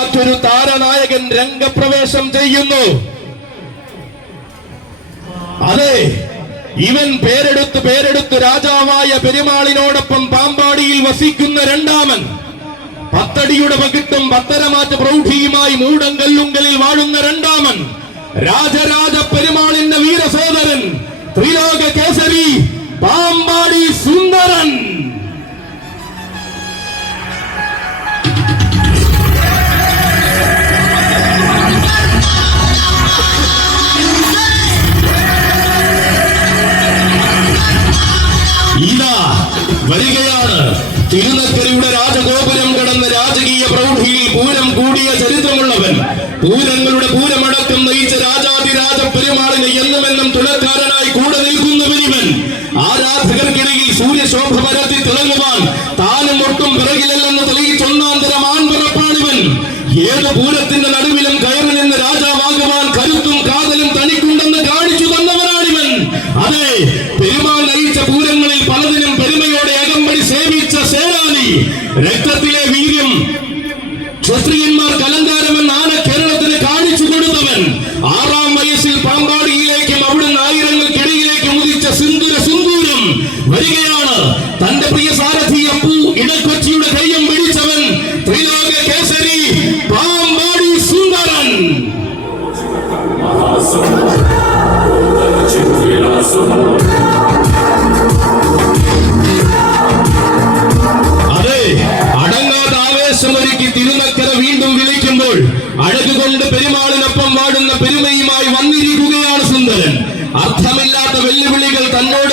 മറ്റൊരു താരനായകൻ രംഗപ്രവേശം ചെയ്യുന്നു. അതെ ഇവൻ പേരെടുത്ത് പേരെടുത്ത് രാജാവായ പെരുമാളിനോടൊപ്പം പാമ്പാടിയിൽ വസിക്കുന്ന രണ്ടാമൻ. പത്തടിയുടെ പകിട്ടും പത്തരമാറ്റ പ്രൗഢിയുമായി മൂടങ്കല്ലുങ്കലിൽ വാഴുന്ന രണ്ടാമൻ. രാജരാജ ഇതാ വരികയാണ്. തിരുനക്കരയുടെ രാജഗോപുരം കടന്ന രാജകീയ പ്രൗഢിയിൽ പൂരം കൂടിയ ചരിത്രമുള്ളവൻ പൂരങ്ങളുടെ പൂരമടക്കം നയിച്ച രാജാതിരാജ പെരുമാളിന് എന്നുമെന്നും തുണക്കാരനായി കൂടെ നിൽക്കുന്നവരിവൻ ആരാധകർക്കിടയിൽ സൂര്യശോഭ പരത്തി തിളങ്ങുവാൻ താനും ഒട്ടും പിറകിലല്ലെന്ന് തെളിയിച്ചൊന്നാം തരം ആൺപിറപ്പാണിവൻ. ഏത് പൂരത്തിന്റെ നടുവിലും കയറി രക്തത്തിലെ വീര്യം ക്ഷത്രിയന്മാർ കലങ്കാരമെന്ന് ആന കേരളത്തിന് കാണിച്ചു കൊടുത്തവൻ ആറാം വയസ്സിൽ പാമ്പാടിയിലേക്കും അവിടുന്ന് ആയിരങ്ങൾക്കിടയിലേക്കും ഉദിച്ച സിന്ദൂര സിന്ദൂരം വരികയാണ് തന്റെ പ്രിയ സാരഥി അപ്പു ഇടക്കൊച്ചിയുടെ കയ്യം പിടിച്ചവൻ ത്രിലോക കേസരി പാമ്പാടി സുന്ദരൻ അതെ അഴകുകൊണ്ട് പെരുമാളിനൊപ്പം വാടുന്ന പെരുമയുമായി വന്നിരിക്കുകയാണ് സുന്ദരൻ. അർത്ഥമില്ലാത്ത വെല്ലുവിളികൾ തന്നോട്